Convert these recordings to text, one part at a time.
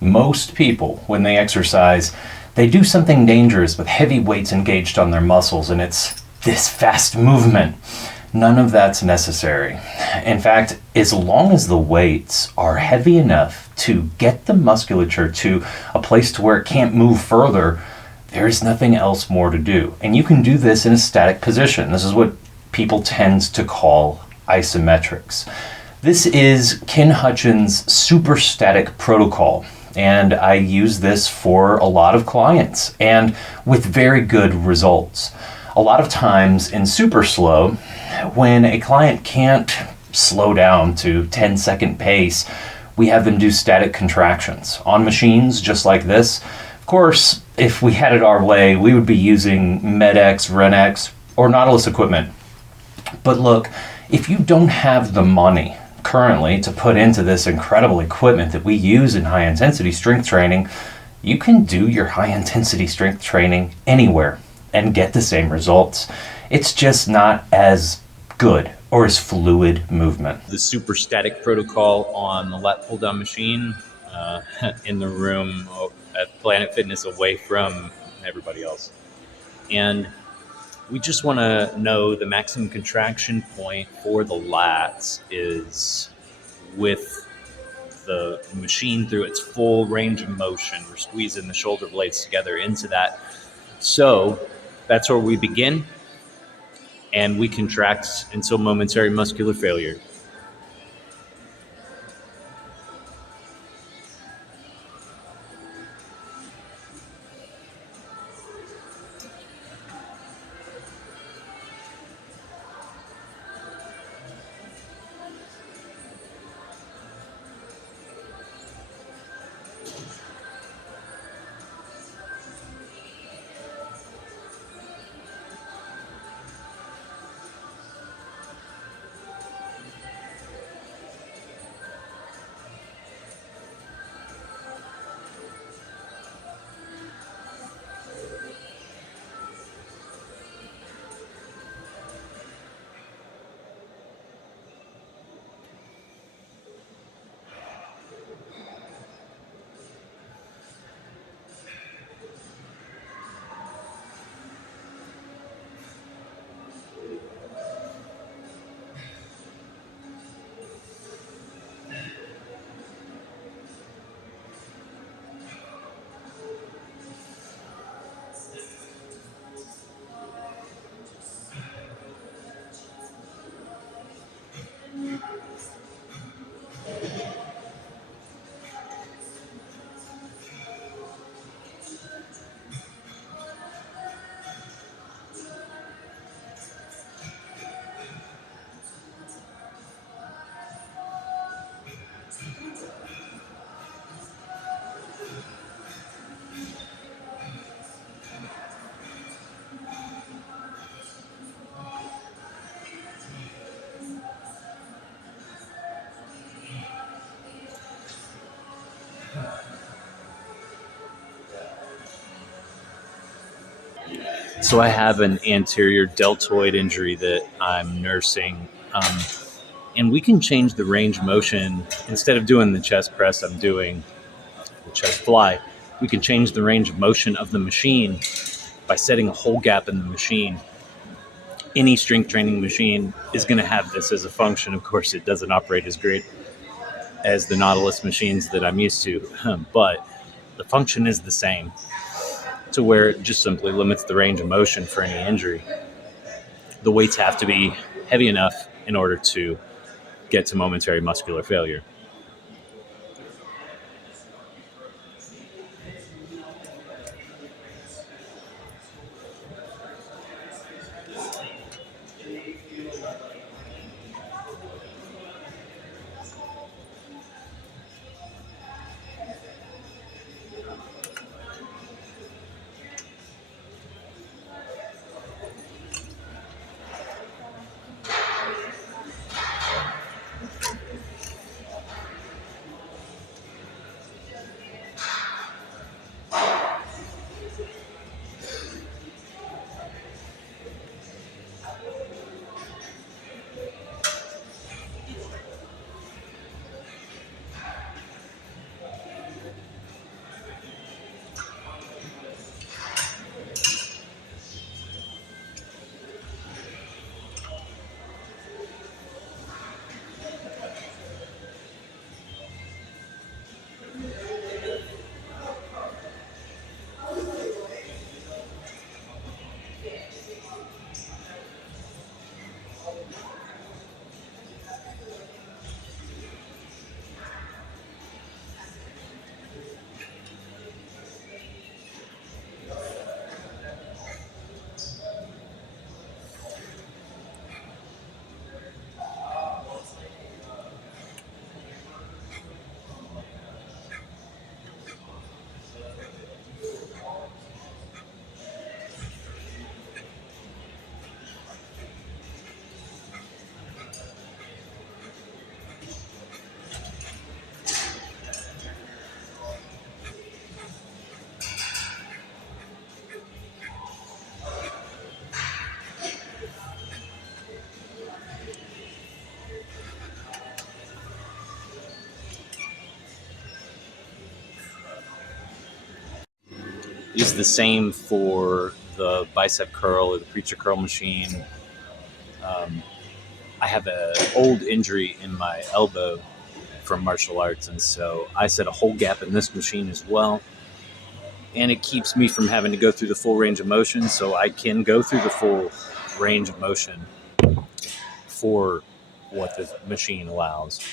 Most people, when they exercise, they do something dangerous with heavy weights engaged on their muscles, and it's this fast movement. None of that's necessary. In fact, as long as the weights are heavy enough to get the musculature to a place to where it can't move further, there's nothing else more to do. And you can do this in a static position. This is what people tend to call isometrics. This is Ken Hutchin's super static protocol, and I use this for a lot of clients and with very good results. A lot of times in super slow, when a client can't slow down to 10-second pace, we have them do static contractions on machines just like this. Of course, if we had it our way, we would be using MedX, RenX, or Nautilus equipment. But look, if you don't have the money currently to put into this incredible equipment that we use in high-intensity strength training, you can do your high-intensity strength training anywhere and get the same results. It's just not as good or as fluid movement. The super static protocol on the lat pull down machine in the room at Planet Fitness away from everybody else. And we just want to know the maximum contraction point for the lats is with the machine through its full range of motion. We're squeezing the shoulder blades together into that. So that's where we begin, and we contract until momentary muscular failure. So I have an anterior deltoid injury that I'm nursing. And we can change the range of motion. Instead of doing the chest press, I'm doing the chest fly. We can change the range of motion of the machine by setting a hole gap in the machine. Any strength training machine is going to have this as a function. Of course, it doesn't operate as great as the Nautilus machines that I'm used to, but the function is the same, to where it just simply limits the range of motion for any injury. The weights have to be heavy enough in order to get to momentary muscular failure. is the same for the bicep curl or the preacher curl machine. I have an old injury in my elbow from martial arts, and so I set a whole gap in this machine as well. And it keeps me from having to go through the full range of motion, so I can go through the full range of motion for what the machine allows.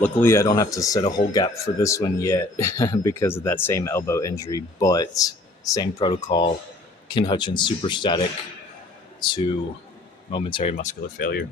Luckily, I don't have to set a whole gap for this one yet because of that same elbow injury, but same protocol, Ken Hutchin super static to momentary muscular failure.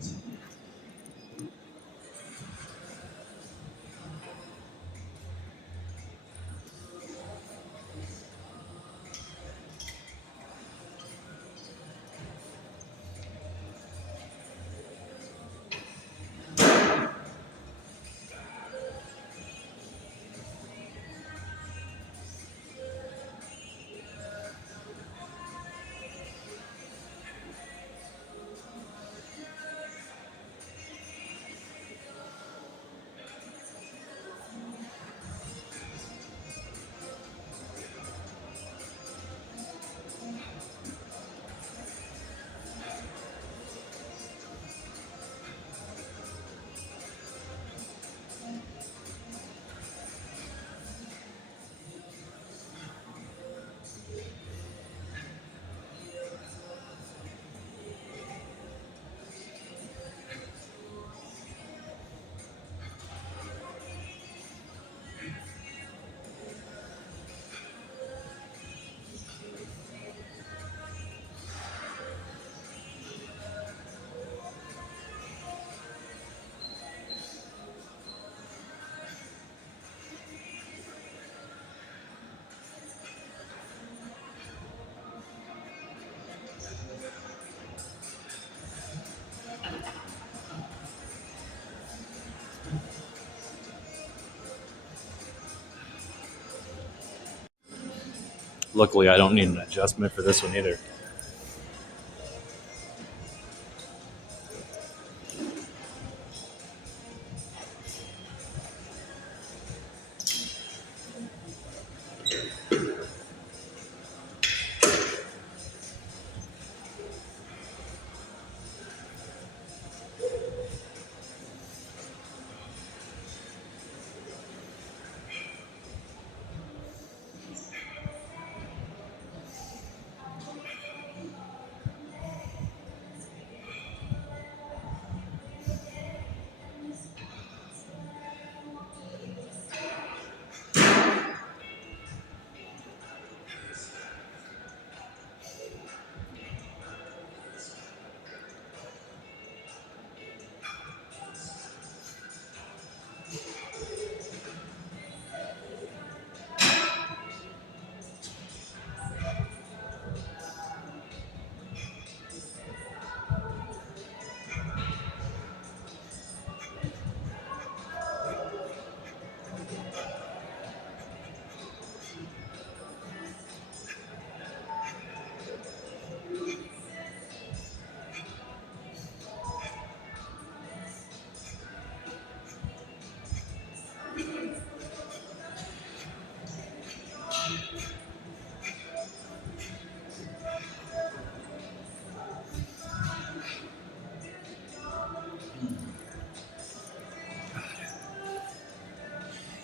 Luckily, I don't need an adjustment for this one either.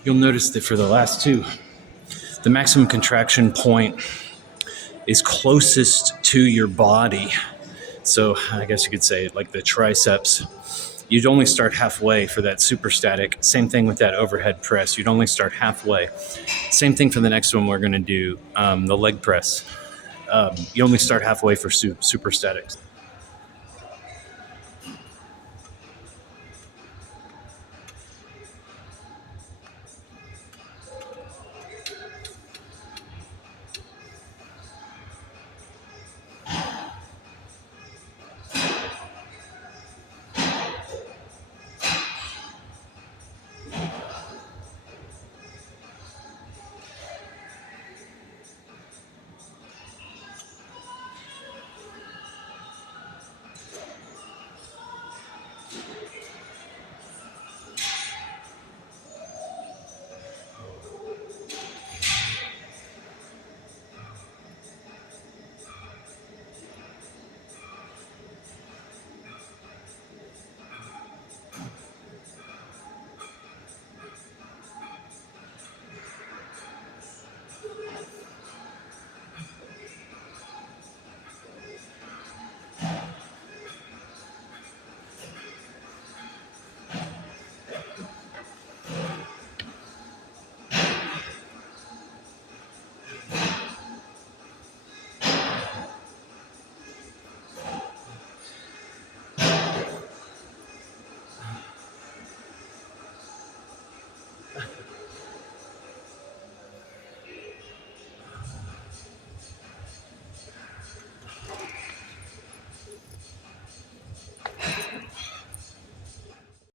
you'll notice that for the last two, the maximum contraction point is closest to your body. So I guess you could say like the triceps. You'd only start halfway for that super static. Same thing with that overhead press. You'd only start halfway. Same thing for the next one we're going to do, the leg press. You only start halfway for super statics.